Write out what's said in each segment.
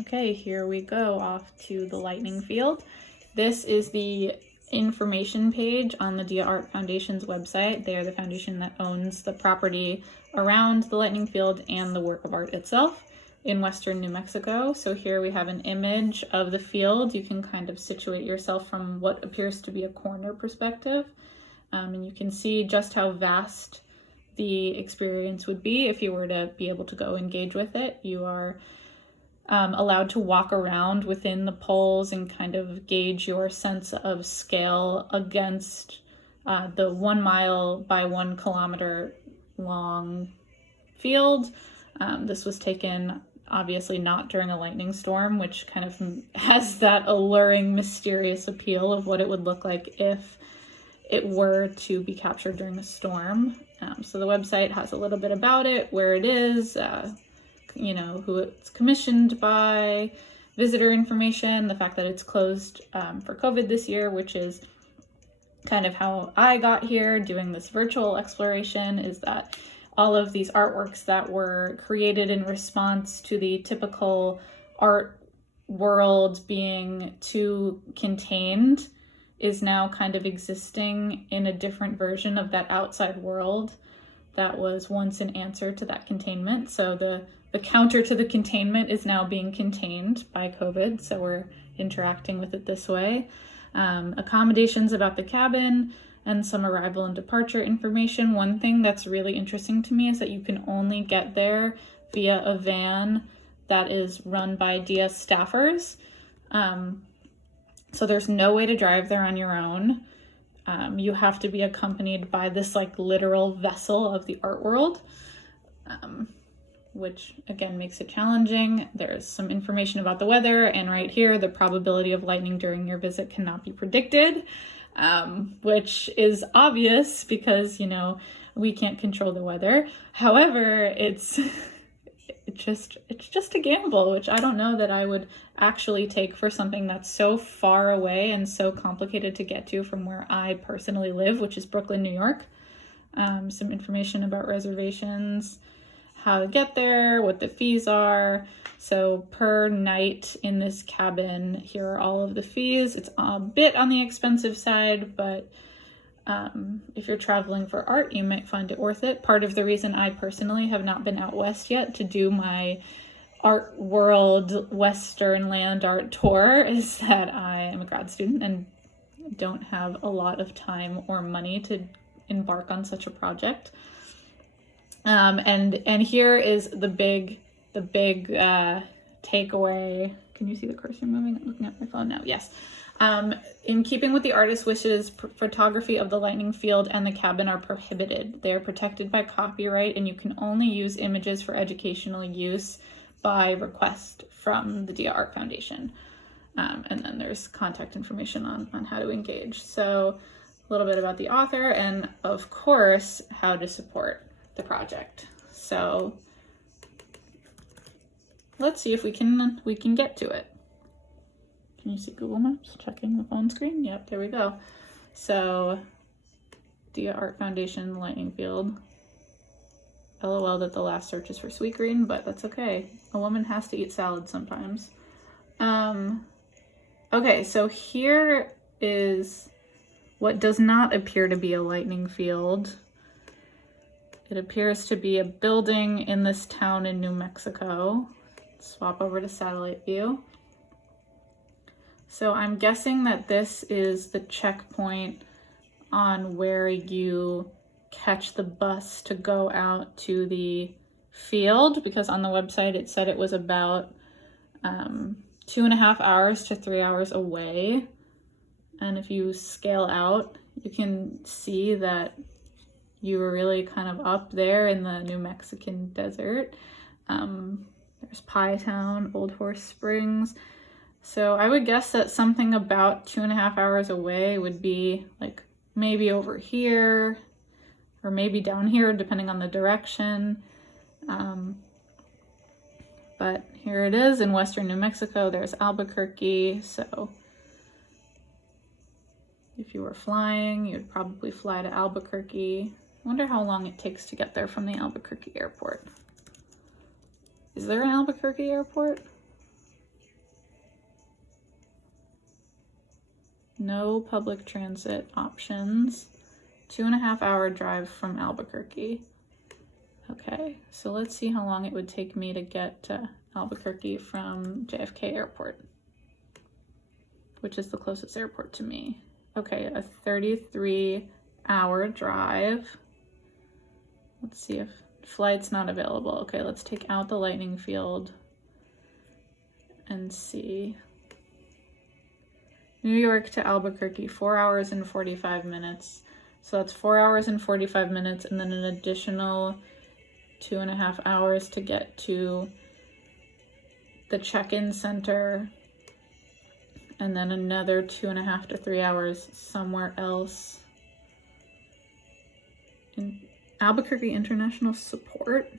Okay, here we go off to the lightning field. This is the information page on the Dia Art Foundation's website. They are the foundation that owns the property around the lightning field and the work of art itself in western New Mexico. So here we have an image of the field. You can kind of situate yourself from what appears to be a corner perspective. And you can see just how vast the experience would be if you were to be able to go engage with it. You are allowed to walk around within the poles and kind of gauge your sense of scale against the 1 mile by 1 kilometer long field. This was taken obviously not during a lightning storm, which kind of has that alluring, mysterious appeal of what it would look like if it were to be captured during a storm. So the website has a little bit about it, where it is, who it's commissioned by, visitor information, the fact that it's closed for COVID this year, which is kind of how I got here doing this virtual exploration, is that all of these artworks that were created in response to the typical art world being too contained is now kind of existing in a different version of that outside world that was once an answer to that containment. So the counter to the containment is now being contained by COVID, so we're interacting with it this way. Accommodations about the cabin and some arrival and departure information. One thing that's really interesting to me is that you can only get there via a van that is run by Dia staffers. So there's no way to drive there on your own. You have to be accompanied by this like literal vessel of the art world, which again makes it challenging. There's some information about the weather, and right here, the probability of lightning during your visit cannot be predicted, which is obvious because, we can't control the weather. However, it's just a gamble, which I don't know that I would actually take for something that's so far away and so complicated to get to from where I personally live, which is Brooklyn, New York. Some information about reservations, how to get there, what the fees are. So per night in this cabin, here are all of the fees. It's a bit on the expensive side, but if you're traveling for art, you might find it worth it. Part of the reason I personally have not been out west yet to do my art world Western land art tour is that I am a grad student and don't have a lot of time or money to embark on such a project. And here is the big takeaway. Can you see the cursor moving? I'm looking at my phone now. Yes. In keeping with the artist's wishes, photography of the lightning field and the cabin are prohibited. They are protected by copyright, and you can only use images for educational use by request from the Dia Art Foundation. And then there's contact information on how to engage. So a little bit about the author and, of course, how to support the project. So let's see if we can get to it. Can you see Google Maps? Checking the phone screen? Yep, there we go. So, Dia Art Foundation Lightning Field. LOL that the last search is for sweet green, but that's okay. A woman has to eat salad sometimes. Okay, so here is what does not appear to be a lightning field. It appears to be a building in this town in New Mexico. Swap over to satellite view. So I'm guessing that this is the checkpoint on where you catch the bus to go out to the field, because on the website it said it was about 2.5 hours to 3 hours away. And if you scale out, you can see that you were really kind of up there in the New Mexican desert. There's Pie Town, Old Horse Springs. So I would guess that something about 2.5 hours away would be like maybe over here or maybe down here, depending on the direction. But here it is in western New Mexico. There's Albuquerque. So if you were flying, you'd probably fly to Albuquerque. I wonder how long it takes to get there from the Albuquerque airport. Is there an Albuquerque airport? No public transit options. 2.5 hour drive from Albuquerque. Okay, so let's see how long it would take me to get to Albuquerque from JFK Airport, which is the closest airport to me. Okay, a 33-hour drive. Let's see if flight's not available. Okay, let's take out the lightning field and see. New York to Albuquerque, 4 hours and 45 minutes. So that's 4 hours and 45 minutes, and then an additional 2.5 hours to get to the check-in center, and then another 2.5 to 3 hours somewhere else. In Albuquerque International Support?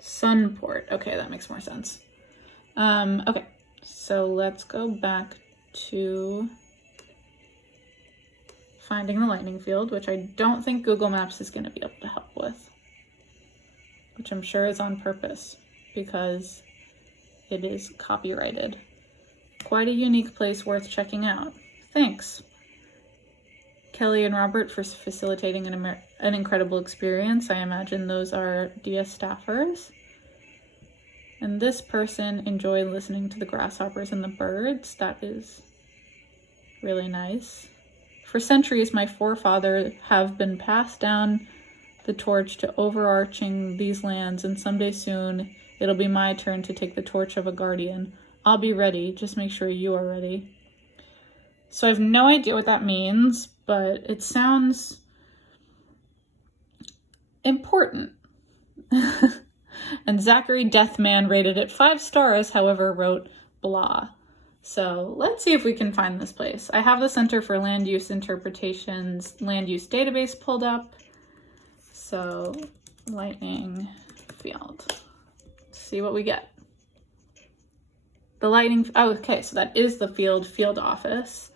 Sunport. Okay, that makes more sense. Okay, so let's go back to finding the lightning field, which I don't think Google Maps is going to be able to help with, which I'm sure is on purpose because it is copyrighted. Quite a unique place worth checking out. Thanks, Kelly and Robert, for facilitating an incredible experience. I imagine those are DS staffers. And this person enjoyed listening to the grasshoppers and the birds. That is really nice. For centuries, my forefathers have been passed down the torch to overarching these lands, and someday soon it'll be my turn to take the torch of a guardian. I'll be ready. Just make sure you are ready. So I have no idea what that means, but it sounds important. And Zachary Deathman rated it 5 stars, however, wrote blah. So let's see if we can find this place. I have the Center for Land Use Interpretation's land use database pulled up. So lightning field. Let's see what we get. The lightning, oh, okay, so that is the field office.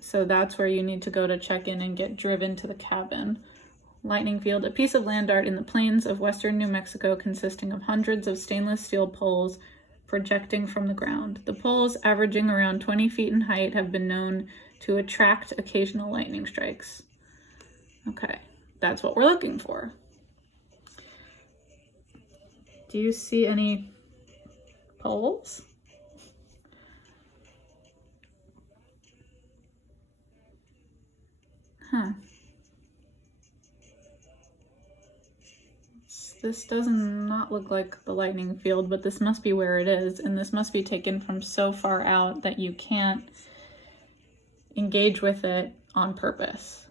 So that's where you need to go to check in and get driven to the cabin. Lightning field, a piece of land art in the plains of western New Mexico consisting of hundreds of stainless steel poles projecting from the ground. The poles, averaging around 20 feet in height, have been known to attract occasional lightning strikes. Okay, that's what we're looking for. Do you see any poles? Huh. This does not look like the lightning field, but this must be where it is, and this must be taken from so far out that you can't engage with it on purpose.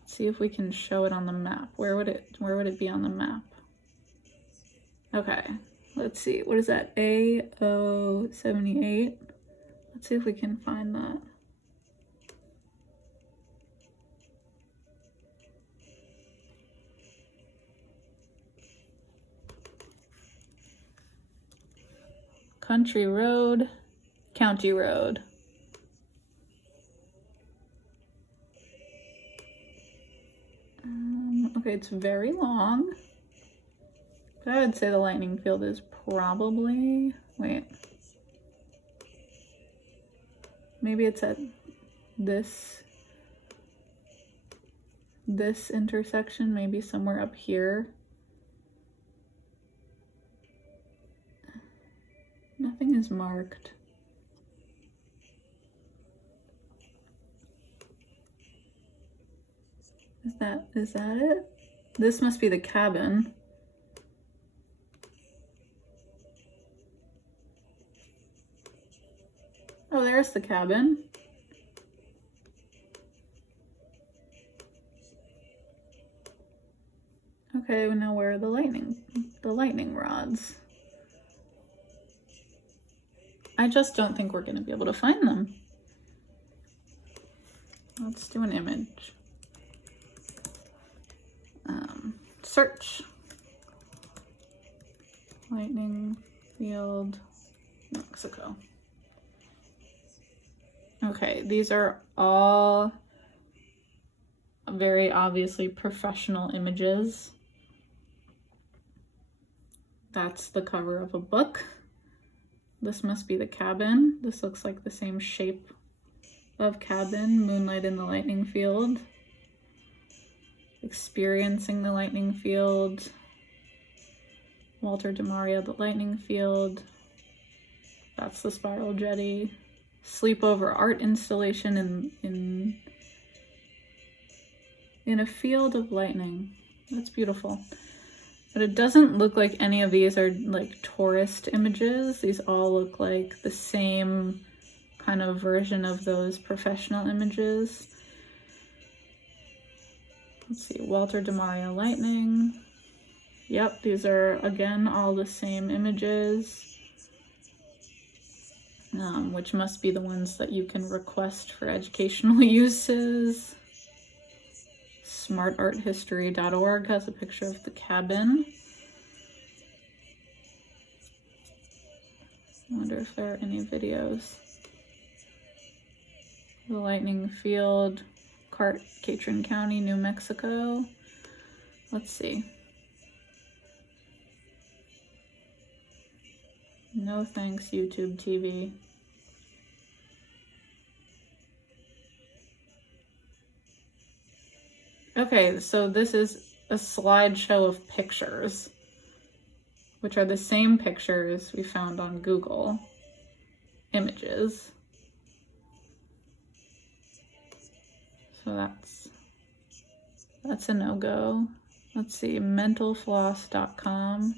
Let's see if we can show it on the map. Where would it be on the map? Okay, let's see. What is that? AO78. Let's see if we can find that. Country road, county road. Okay, it's very long. But I would say the lightning field is probably, wait. Maybe it's at this intersection, maybe somewhere up here. Nothing is marked. Is that it? This must be the cabin. Oh, there's the cabin. Okay, now where are the lightning rods? I just don't think we're going to be able to find them. Let's do an image. Search. Lightning field, Mexico. Okay, these are all very obviously professional images. That's the cover of a book. This must be the cabin. This looks like the same shape of cabin. Moonlight in the lightning field. Experiencing the lightning field. Walter DeMaria, the lightning field. That's the spiral jetty. Sleepover art installation in a field of lightning. That's beautiful. But it doesn't look like any of these are like tourist images. These all look like the same kind of version of those professional images. Let's see, Walter DeMaria lightning. Yep, these are again all the same images, which must be the ones that you can request for educational uses. SmartArtHistory.org has a picture of the cabin. I wonder if there are any videos. The lightning field, Catron County, New Mexico. Let's see. No thanks, YouTube TV. Okay, so this is a slideshow of pictures, which are the same pictures we found on Google Images. So that's a no-go. Let's see, mentalfloss.com.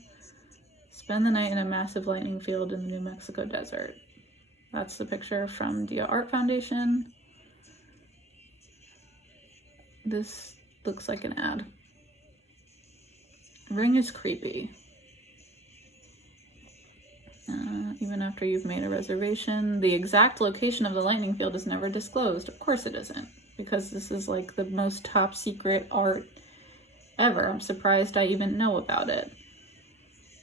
Spend the night in a massive lightning field in the New Mexico desert. That's the picture from Dia Art Foundation. This looks like an ad. Ring is creepy. Even after you've made a reservation, the exact location of the lightning field is never disclosed. Of course it isn't, because this is like the most top secret art ever. I'm surprised I even know about it.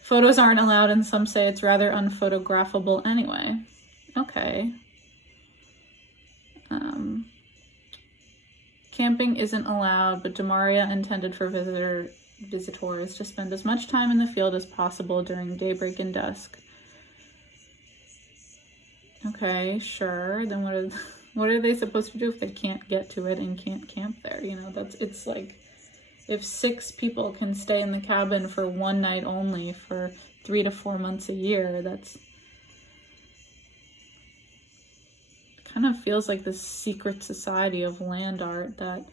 Photos aren't allowed, and some say it's rather unphotographable anyway. Okay. Camping isn't allowed, but DeMaria intended for visitors to spend as much time in the field as possible during daybreak and dusk. Okay, sure. Then what are they supposed to do if they can't get to it and can't camp there? You know, it's like if 6 people can stay in the cabin for one night only for 3 to 4 months a year, that's kind of feels like this secret society of land art that,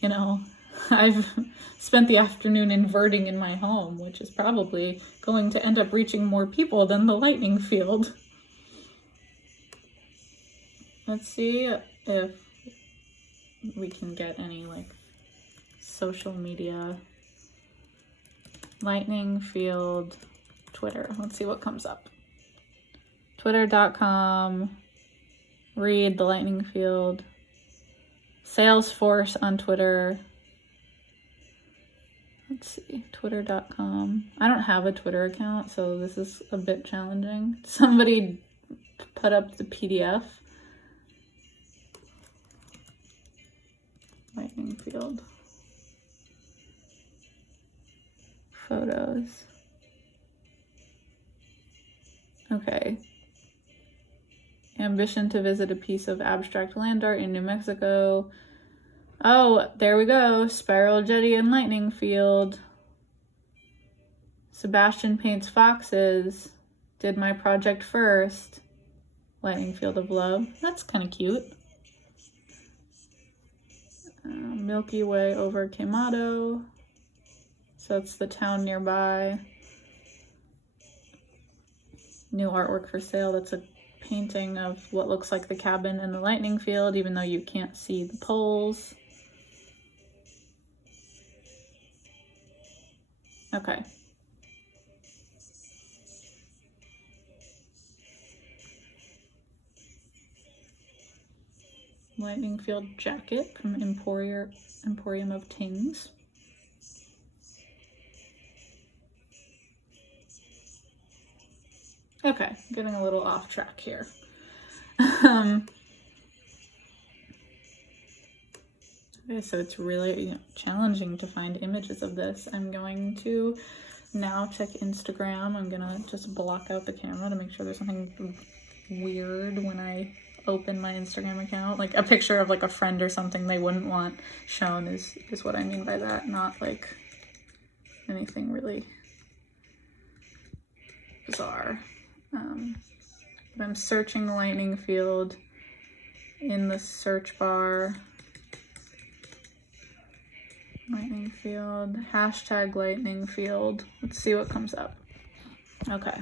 you know, I've spent the afternoon inverting in my home, which is probably going to end up reaching more people than the lightning field. Let's see if we can get any like social media. Lightning field Twitter. Let's see what comes up. Twitter.com. Read the lightning field. Salesforce on Twitter. Let's see, twitter.com. I don't have a Twitter account, so this is a bit challenging. Somebody put up the PDF. Lightning field. Photos. Okay. Ambition to visit a piece of abstract land art in New Mexico. Oh, there we go. Spiral jetty and lightning field. Sebastian paints foxes. Did my project first. Lightning field of love. That's kind of cute. Milky Way over Quemado. So it's the town nearby. New artwork for sale. That's a painting of what looks like the cabin in the lightning field, even though you can't see the poles. Okay. Lightning field jacket from Emporium of Tings. Okay, getting a little off track here. Okay, so it's really challenging to find images of this. I'm going to now check Instagram. I'm gonna just block out the camera to make sure there's nothing weird when I open my Instagram account. Like a picture of like a friend or something they wouldn't want shown is what I mean by that, not like anything really bizarre. But I'm searching lightning field in the search bar. Lightning field, hashtag lightning field. Let's see what comes up. Okay,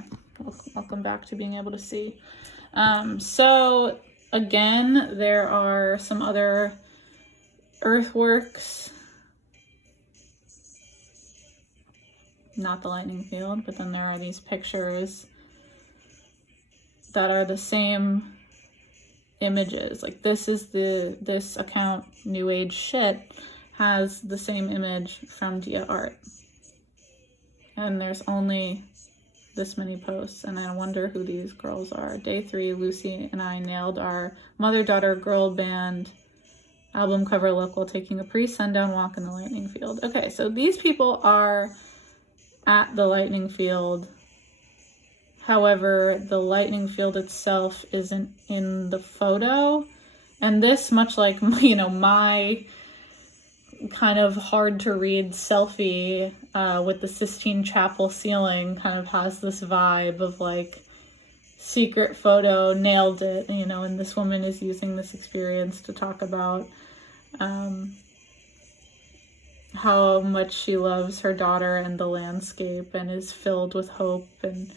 welcome back to being able to see. So again, there are some other earthworks, not the lightning field, but then there are these pictures that are the same images. Like this account, New Age Shit, has the same image from Dia Art. And there's only this many posts, and I wonder who these girls are. Day 3, Lucy and I nailed our mother-daughter girl band album cover look while taking a pre-sundown walk in the lightning field. Okay, so these people are at the lightning field. However, the lightning field itself isn't in the photo. And this, much like, my kind of hard to read selfie with the Sistine Chapel ceiling, kind of has this vibe of like secret photo, nailed it, and this woman is using this experience to talk about how much she loves her daughter and the landscape and is filled with hope and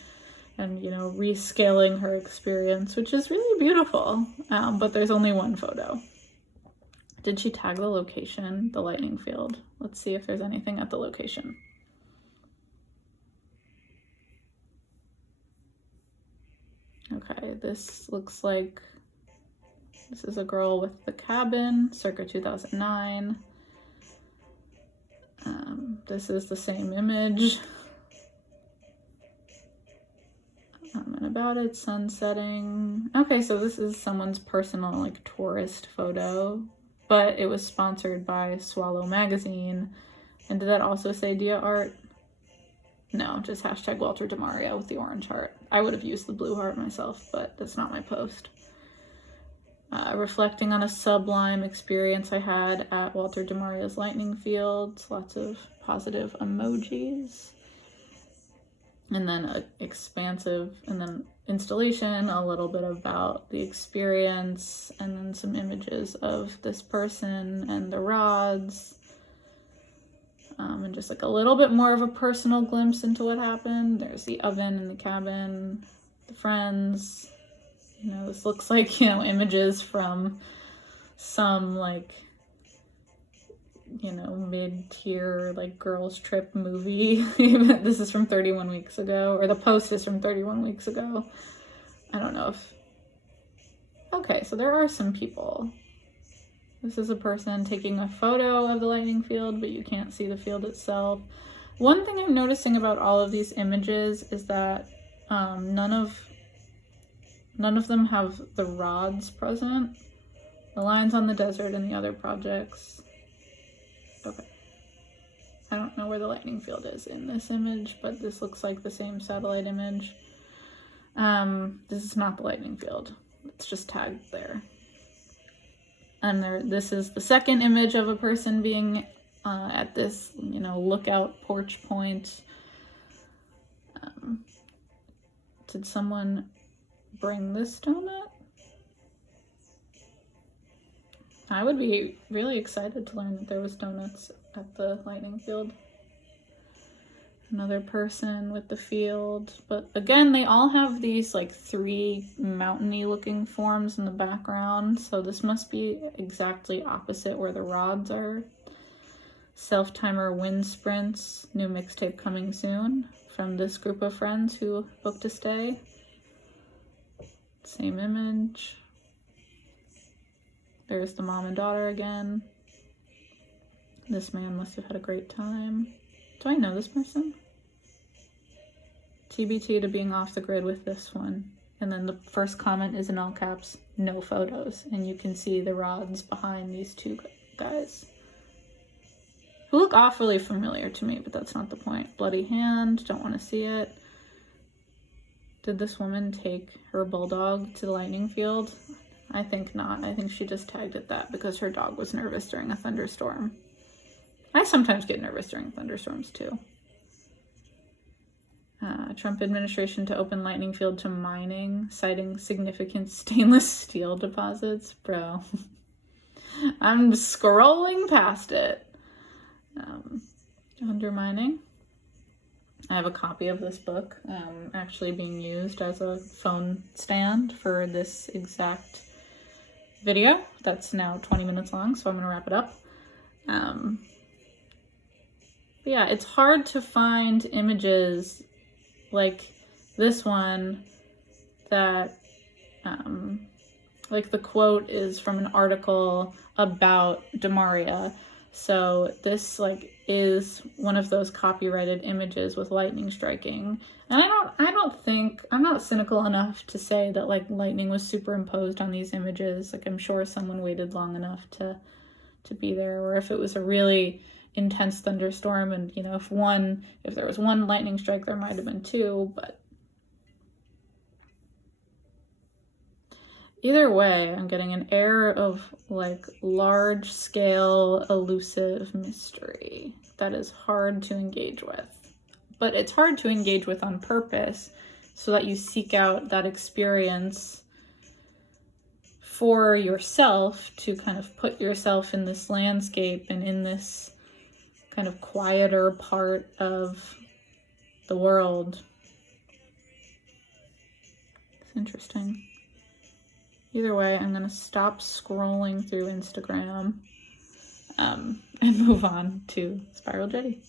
rescaling her experience, which is really beautiful. But there's only one photo. Did she tag the location, the lightning field? Let's see if there's anything at the location. Okay, this looks like this is a girl with the cabin, circa 2009. This is the same image. And about it, sun setting. Okay, so this is someone's personal like tourist photo, but it was sponsored by Swallow magazine. And did that also say Dia Art? No, just hashtag Walter DeMario with the orange heart. I would have used the blue heart myself, but that's not my post. Reflecting on a sublime experience I had at Walter DeMario's lightning field. Lots of positive emojis. And then expansive, and then installation, a little bit about the experience, and then some images of this person and the rods. And just like a little bit more of a personal glimpse into what happened. There's the oven in the cabin, the friends. This looks like, images from some like, mid-tier like girls trip movie. This is from 31 weeks ago, or the post is from 31 weeks ago. I don't know if... Okay, so there are some people. This is a person taking a photo of the lightning field, but you can't see the field itself. One thing I'm noticing about all of these images is that none of them have the rods present. The lines on the desert and the other projects. Okay. I don't know where the lightning field is in this image, but this looks like the same satellite image. This is not the lightning field. It's just tagged there. And this is the second image of a person being at this, lookout porch point. Did someone bring this donut? I would be really excited to learn that there was donuts at the lightning field. Another person with the field, but again, they all have these like 3 mountainy looking forms in the background, so this must be exactly opposite where the rods are. Self-timer wind sprints, new mixtape coming soon from this group of friends who booked to stay. Same image. There's the mom and daughter again. This man must have had a great time. Do I know this person? TBT to being off the grid with this one. And then the first comment is in all caps, no photos. And you can see the rods behind these 2 guys. who look awfully familiar to me, but that's not the point. Bloody hand, don't want to see it. Did this woman take her bulldog to the lightning field? I think not. I think she just tagged it that because her dog was nervous during a thunderstorm. I sometimes get nervous during thunderstorms too. Trump administration to open lightning field to mining, citing significant stainless steel deposits. Bro, I'm scrolling past it. Undermining. I have a copy of this book actually being used as a phone stand for this exact video. That's now 20 minutes long, so I'm going to wrap it up. Yeah, it's hard to find images like this one that, like the quote is from an article about DeMaria. So this like is one of those copyrighted images with lightning striking. And I'm not cynical enough to say that like lightning was superimposed on these images. Like I'm sure someone waited long enough to be there, or if it was a really intense thunderstorm and, you know, if there was one lightning strike, there might have been two, but either way, I'm getting an air of like large scale elusive mystery that is hard to engage with. But it's hard to engage with on purpose so that you seek out that experience for yourself, to kind of put yourself in this landscape and in this kind of quieter part of the world. It's interesting. Either way, I'm going to stop scrolling through Instagram and move on to Spiral Jetty.